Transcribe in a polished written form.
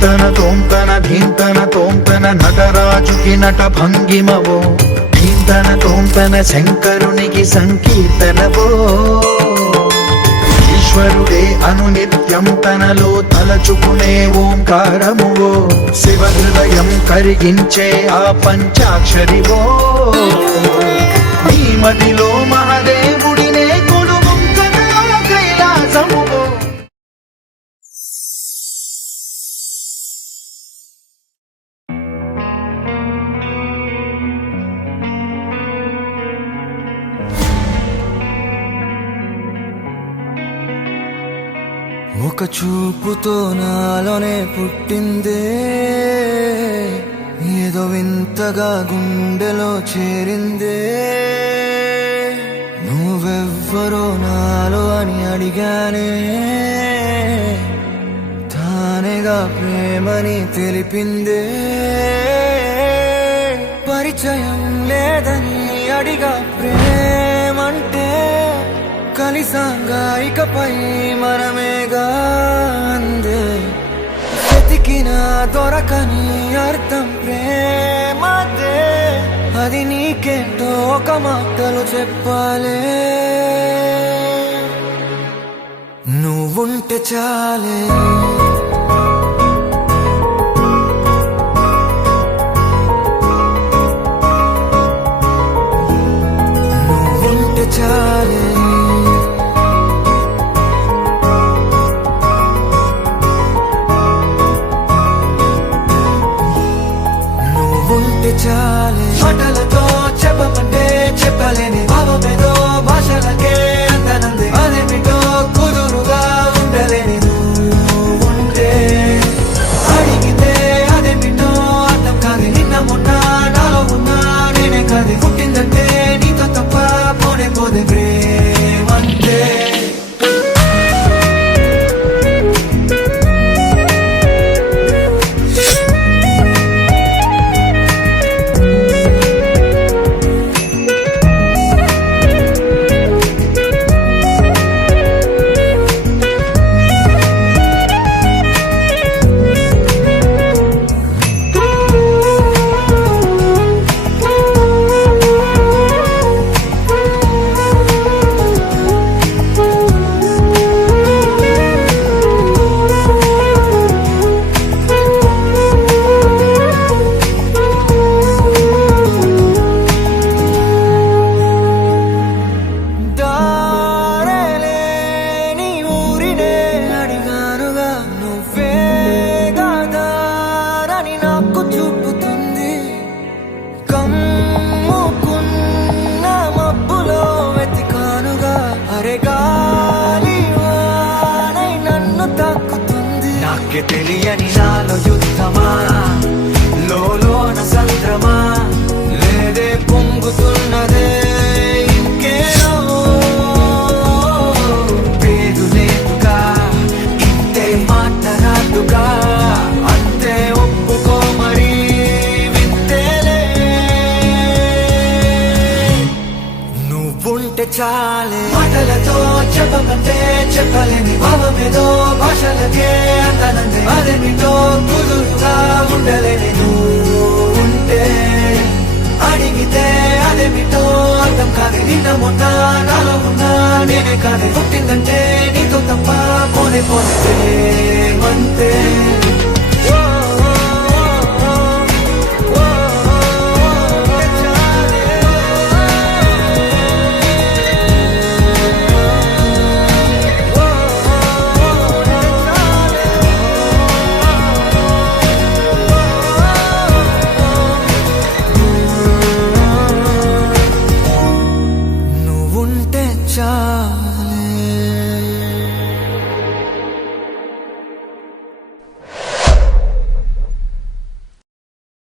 ధీంతన తోంతన ధీంతన తోంతన నటరాజుకి నట భంగిమవో, ధీంతన తోంతన శంకరునికి సంకీర్తనవో. ఈశ్వరుడే అనునిత్యం తనలో తలచుకునే ఓంకారమువో, శివ హృదయం కరిగించే ఆ పంచాక్షరివో. నీ మదిలో మహాదేవుడినే కొలువుంచగా కైలాసమువో. ఒక చూపుతో నాలోనే పుట్టిందే, ఏదో వింతగా గుండెలో చేరిందే. నువ్వెవ్వరో నాలో అని అడిగానే, తానేగా ప్రేమని తెలిపిందే. పరిచయం లేదని అడిగా ప్రేమంటే, కలిసాంగా ఇకపై మనమేగా అందే. వెతికిన దొరకని అర్థం ప్రేమదే, అది నీకేంటో ఒక మాటలు చెప్పాలే. నువ్వుంటే చాలే, నువ్వుంటే చాలే, చాలే. మాటలతో చెప్పమంటే చెప్పలేని భావమేదో భాషలకే అందనంది. అదేమిటో కుదురుగా ఉండలేని నువ్వుంటే, అడిగితే అదేమిటో అర్థం కాదు. నిన్న మొన్న నాలో ఉన్నా నేనే కాదు. పుట్టిందంటే నీతో తప్ప పోనే పోదే ప్రేమంతే. తెలియని నాలో యుద్ధమా, లోన సంద్రమా, లేదే పొంగుతున్నదే ఇంకేనో. పేరు లేదుగా ఇంతే మాట్లాడుగా, అంతే ఒప్పుకో మరి వింతేలే. నువ్వుంటే చాలే. మాటలతో చెప్పమంటే చెప్పలేని భావమేదో భాషలకే అందనంది. అదేమిటో కుదురుగా ఉండలేని నువ్వుంటే, అడిగితే అదేమిటో అర్థం కాదు. నిన్న మొన్న నాలో ఉన్నా నేనే కాదు. పుట్టిందంటే నీతో తప్ప పోనే పోతే మంతే. చాలే.